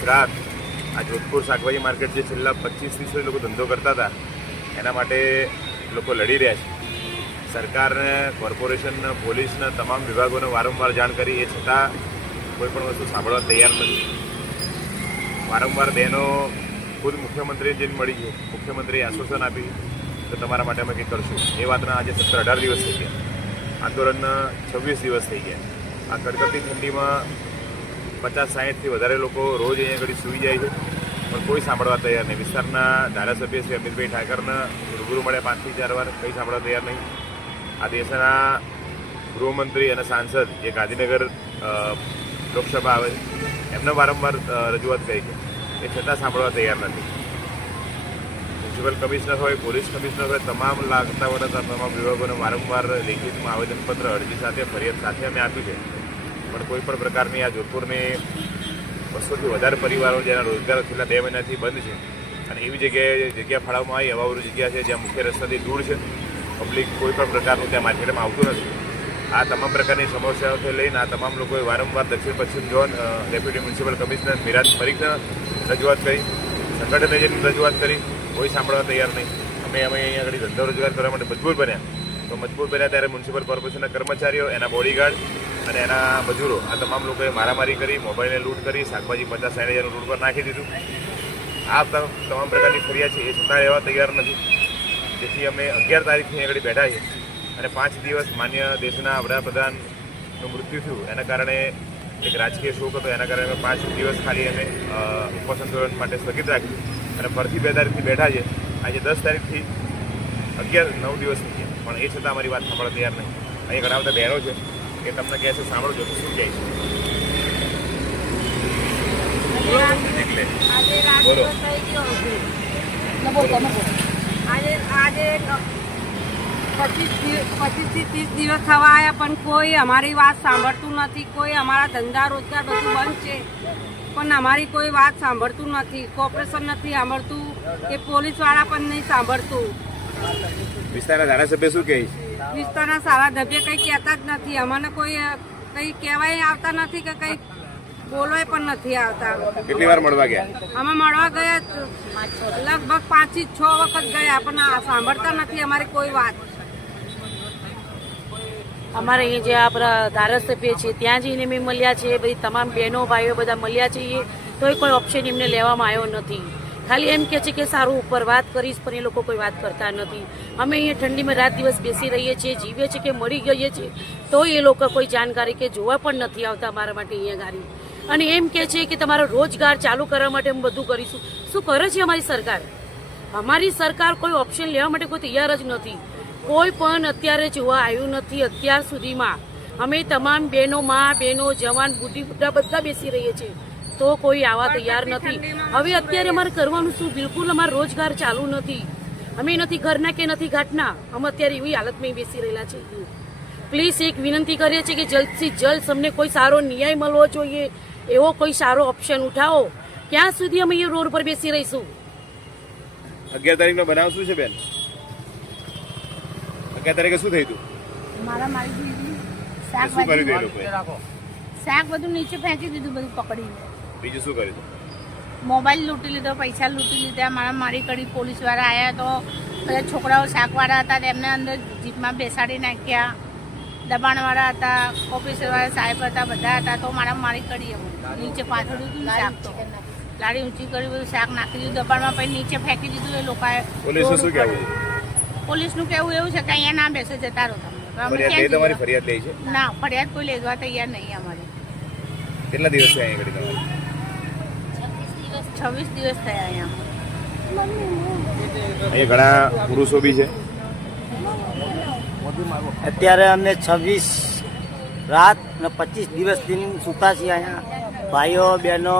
દિવસ રાત આ જોધપુર શાકભાજી માર્કેટ જે છેલ્લા 25-30 લોકો ધંધો કરતા હતા એના માટે લોકો લડી રહ્યા છે. સરકારને, કોર્પોરેશન, પોલીસને, તમામ વિભાગોને વારંવાર જાણ કરી એ છતાં કોઈ પણ વસ્તુ સાંભળવા તૈયાર નથી. વારંવાર બહેનો ખુદ મુખ્યમંત્રીને જઈને મળી છે. મુખ્યમંત્રીએ આશ્વાસન આપ્યું કે તમારા માટે અમે કંઈક કરશું. એ વાતના આજે 17-18 દિવસ થઈ ગયા. આંદોલનના 26 દિવસ થઈ ગયા. આ કડકડતી ઠંડીમાં 50-60થી વધારે લોકો રોજ અહીંયા આગળ સૂઈ જાય છે, પણ કોઈ સાંભળવા તૈયાર નહીં. વિસ્તારના ધારાસભ્ય શ્રી અમિતભાઈ ઠાકરને રૂબરૂ મળે 5 થી 4 વાર, કંઈ સાંભળવા તૈયાર નહીં. આ દેશના ગૃહમંત્રી અને સાંસદ જે ગાંધીનગર લોકસભા આવે એમને વારંવાર રજૂઆત કરી છે, એ છતાં સાંભળવા તૈયાર નથી. મ્યુનિસિપલ કમિશનર હોય, પોલીસ કમિશનર હોય, તમામ લાગતા વળગતા તમામ વિભાગોને વારંવાર લેખિતમાં આવેદનપત્ર, અરજી સાથે, ફરિયાદ સાથે અમે આપ્યું છે, પણ કોઈ પણ પ્રકારની આ જોધપુરની 200થી વધારે પરિવારો જેના રોજગાર છેલ્લા 2 મહિનાથી બંધ છે અને એવી જગ્યા ફાળવવામાં આવી અવાવરૂ જગ્યા છે જ્યાં મુખ્ય રસ્તાથી દૂર છે. પબ્લિક કોઈ પણ પ્રકારનું ત્યાં માર્કેટમાં આવતું નથી. આ તમામ પ્રકારની સમસ્યાઓથી લઈને આ તમામ લોકોએ વારંવાર દક્ષિણ પશ્ચિમ zone deputy municipal commissioner Miraj પરીખને રજૂઆત કરી, સંગઠન એજન્ટની રજૂઆત કરી, કોઈ સાંભળવા તૈયાર નહીં. અમે અહીંયા આગળ ધંધો રોજગાર કરવા માટે મજબૂર બન્યા. તો મજબૂર બન્યા ત્યારે મ્યુનિસિપલ કોર્પોરેશનના કર્મચારીઓ, એના બોડીગાર્ડ અને એના મજૂરો, આ તમામ લોકોએ મારામારી કરી, મોબાઈલને લૂંટ કરી, શાકભાજી 50-60 હજારનું રોડ પર નાખી દીધું. આ તમામ પ્રકારની ફરિયાદ છે, એ છતાં એવા તૈયાર નથી. જેથી અમે 11 તારીખની આગળ બેઠા છીએ અને 5 દિવસ માન્ય દેશના વડાપ્રધાનનું મૃત્યુ થયું એના કારણે એક રાજકીય શોક હતો. એના કારણે અમે 5 દિવસ ખાલી અમે ઉપવાસ આંદોલન માટે સ્થગિત રાખ્યું અને ફરીથી 2 તારીખથી બેઠા છે. આજે 10 તારીખથી 9 દિવસ થઈ ગયા, પણ એ છતાં અમારી વાત સાંભળવા તૈયાર નહીં. અહીં ઘણા બધા બહેનો છે કે તમને કહે છે સાંભળો છો તો શું કહે છે? બોલો. આજે 25થી 30 દિવસ થવા આવ્યા પણ કોઈ અમારી વાત સાંભળતું નથી. કોઈ અમારા ધંધા રોજગાર બધું બંધ છે પણ અમારી કોઈ વાત સાંભળતું નથી. કોર્પોરેશન નથી સાંભળતું કે પોલીસવાળા પણ નહીં સાંભળતું. વિસ્તારના ધારાસભ્ય શું કહે છે? વિસ્તારના સારા ધબ્બે કંઈ કહેતા જ નથી. અમને કોઈ કંઈ કહેવાય આવતા નથી કે કંઈ બોલવાય પણ નથી આવતા. કેટલી વાર મળવા ગયા? અમે મળવા ગયા લગભગ 5 થી 6 વખત ગયા પણ સાંભળતા નથી અમારી કોઈ વાત. અમારે અહીં જે આપણા ધારાસભ્ય છે ત્યાં જઈને મેં મળ્યા છે, બધી તમામ બહેનો ભાઈઓ બધા મળ્યા છે, તોય કોઈ ઓપ્શન એમને લેવામાં આવ્યો નથી. ખાલી એમ કે છે કે સારું ઉપર વાત કરીશ, પણ એ લોકો કોઈ વાત કરતા નથી. અમે અહીંયા ઠંડીમાં રાત દિવસ બેસી રહીએ છીએ, જીવીએ છીએ કે મરી ગઈએ છીએ, તો એ લોકો કોઈ જાણકારી કે જોવા પણ નથી આવતા અમારા માટે અહીંયા ગાડી. અને એમ કે છે કે તમારો રોજગાર ચાલુ કરવા માટે અમે બધું કરીશું. શું કરે છે અમારી સરકાર? અમારી સરકાર કોઈ ઓપ્શન લેવા માટે કોઈ તૈયાર જ નથી. કોઈ પણ અત્યારે જોવા આવ્યું નથી અત્યાર સુધીમાં. અમે તમામ બહેનો, મા બહેનો, જવાન, બુઢી બુઢા બધા બેસી રહીએ છીએ, તો કોઈ આવા તૈયાર નથી. હવે અત્યારે અમારે કરવાનું શું? બિલકુલ અમારો રોજગાર ચાલુ નથી. અમે નથી ઘરના કે નથી ઘાટના. અમે અત્યારે એવી હાલતમાં બેસી રહેલા છે. પ્લીઝ એક વિનંતી કરીએ છીએ કે જલ્દથી જલ્દ અમને કોઈ સારો ન્યાય મળવો જોઈએ, એવો કોઈ સારો ઓપ્શન ઉઠાવો. ક્યાં સુધી અમે એ રોડ પર બેસી રહીશું? 11 તારીખનો બનાવ શું છે બેન? 11 તારીખે શું થયું હતું? મારા મારી શું કર્યું હતું એ લોકોએ? શાક બધું નીચે ફેંકી દીધું, બધું પકડીને. બીજું શું કર્યું હતું? મોબાઈલ લૂંટી લીધો, પૈસા લૂંટી લીધા, મારા મારી કરી. પોલીસવાળા આવ્યા તો બધા છોકરાઓ શાકવાળા હતા એમને અંદર જીપમાં બેસાડી નાખ્યા. દબાણવાળા હતા, ઓફિસરવાળા સાહેબ હતા, બધા હતા, તો મારા મારી કરી. નીચે પાછળ દીધું શાક, તો લાડી ઊંચી કરી બધું શાક નાખી દીધું દબાણમાં, પછી નીચે ફેંકી દીધું એ લોકોએ. પોલીસનું શું કહેવું? પોલીસનું કહેવું એવું છે કે અહીંયા ના બેસે, જતા રહો તમે. તમારી ફરિયાદ લે છે? ના, ફરિયાદ કોઈ લેવા તૈયાર નહીં અમારી. કેટલા દિવસ છે અહીંયા આગળ તમારે? 26 દિવસ થયા અહીંયા. અહીંયા ઘણા પુરુષો બી છે. અત્યારે અમે 26 રાત અને 25 દિવસથી સૂતા છીએ અહીંયા, ભાઈઓ બહેનો,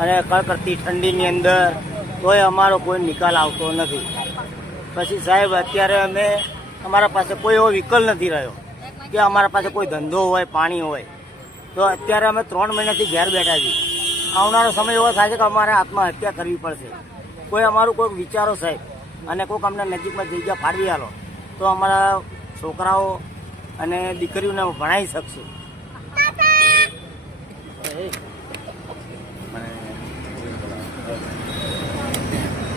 અને કડકડતી ઠંડીની અંદર, તોય અમારો કોઈ નિકાલ આવતો નથી. પછી સાહેબ અત્યારે અમારા પાસે કોઈ એવો વિકલ્પ નથી રહ્યો કે અમારા પાસે કોઈ ધંધો હોય, પાણી હોય. તો અત્યારે અમે 3 મહિનાથી ઘેર બેઠા છીએ. આવનારો સમય એવો થાય છે કે અમારે આત્મહત્યા કરવી પડશે. કોઈ અમારું કોઈક વિચારો સાહેબ, અને કોઈક અમને નજીકમાં જગ્યા ફાળવી આલો તો અમારા છોકરાઓ અને દીકરીઓને ભણાવી શકશું.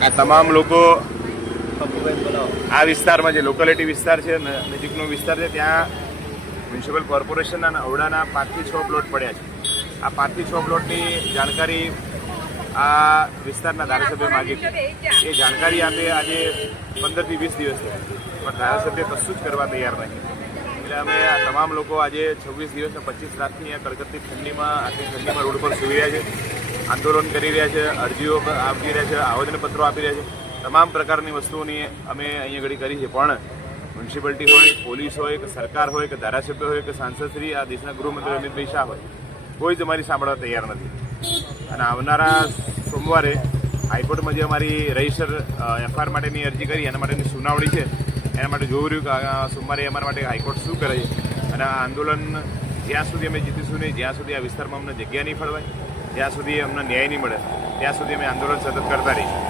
આ તમામ લોકો આ વિસ્તારમાં જે લોકેલિટી વિસ્તાર છે નજીકનો વિસ્તાર છે ત્યાં મ્યુનિસિપલ કોર્પોરેશનના અવડાના 5 થી 6 પ્લોટ પડ્યા છે. આ 5 થી 6 પ્લોટની જાણકારી આ વિસ્તારના ધારાસભ્ય માગી હતી. એ જાણકારી આપે આજે 15 થી 20 દિવસ થયા પણ ધારાસભ્ય કશું જ કરવા તૈયાર નથી. એટલે અમે આ તમામ લોકો આજે 26 દિવસ અને 25 રાતની આ કડકડતી ઠંડીમાં રોડ પર સૂઈ રહ્યા છે, આંદોલન કરી રહ્યા છે, અરજીઓ આપી રહ્યા છે, આવેદનપત્રો આપી રહ્યા છે. તમામ પ્રકારની વસ્તુઓની અમે અહીંયા ઘડી કરી છે. પણ મ્યુનિસિપાલિટી હોય, પોલીસ હોય કે સરકાર હોય કે ધારાસભ્ય હોય કે સાંસદશ્રી આ દેશના ગૃહમંત્રી અમિતભાઈ શાહ હોય, કોઈ જ અમારી સાંભળવા તૈયાર નથી. અને આવનારા સોમવારે હાઈકોર્ટમાં જે અમારી રજીસ્ટર એફઆઈઆર માટેની અરજી કરી એના માટેની સુનાવણી છે એના માટે જોવું રહ્યું કે સોમવારે અમારા માટે હાઈકોર્ટ શું કરે છે. અને આ આંદોલન જ્યાં સુધી અમે જીતીશું નહીં, જ્યાં સુધી આ વિસ્તારમાં અમને જગ્યા નહીં ફળવાય, જ્યાં સુધી અમને ન્યાય નહીં મળે ત્યાં સુધી અમે આંદોલન સતત કરતા રહીશું.